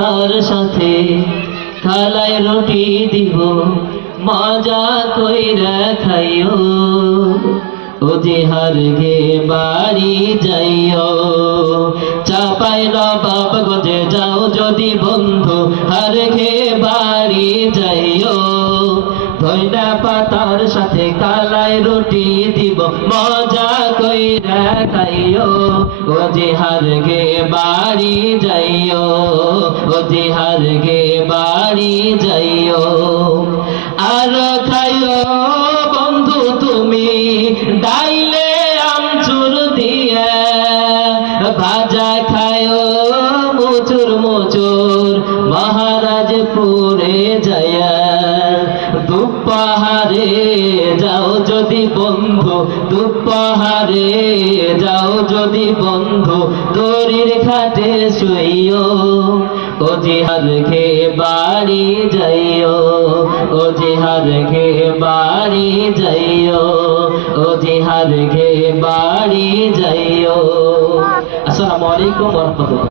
তার সাথে খালায় রুটি দিব, মজা কইরা খাইও। ও যে হার গে বাড়ি যাইও, চাপাই নবাবগঞ্জে যাও যদি বন্ধু, হার গে বাড়ি যাইও। ধইনা পাতার সাথে কালাই রুটি দিব, মজা কইরা খাইও। ও যে হার গে বাড়ি যাইও, ও যে হার গে বাড়ি যাইও। আর খাইও বন্ধু তুমি ডাইলে আমচুর দিয়া, ভাজা খাইও মুচুর মুচুর মহারাজপুরে যায়া। দুপাহারে যাও যদি বন্ধু, দুপাহারে যাও যদি বন্ধু, দড়ির খাটে শুইও। ও যে হার গে বাড়ি যাইও, ও যে হার গে বাড়ি যাইও, ও যে হার গে বাড়ি যাইও। আসসালামু আলাইকুম ওয়া রাহমাতুল্লাহ।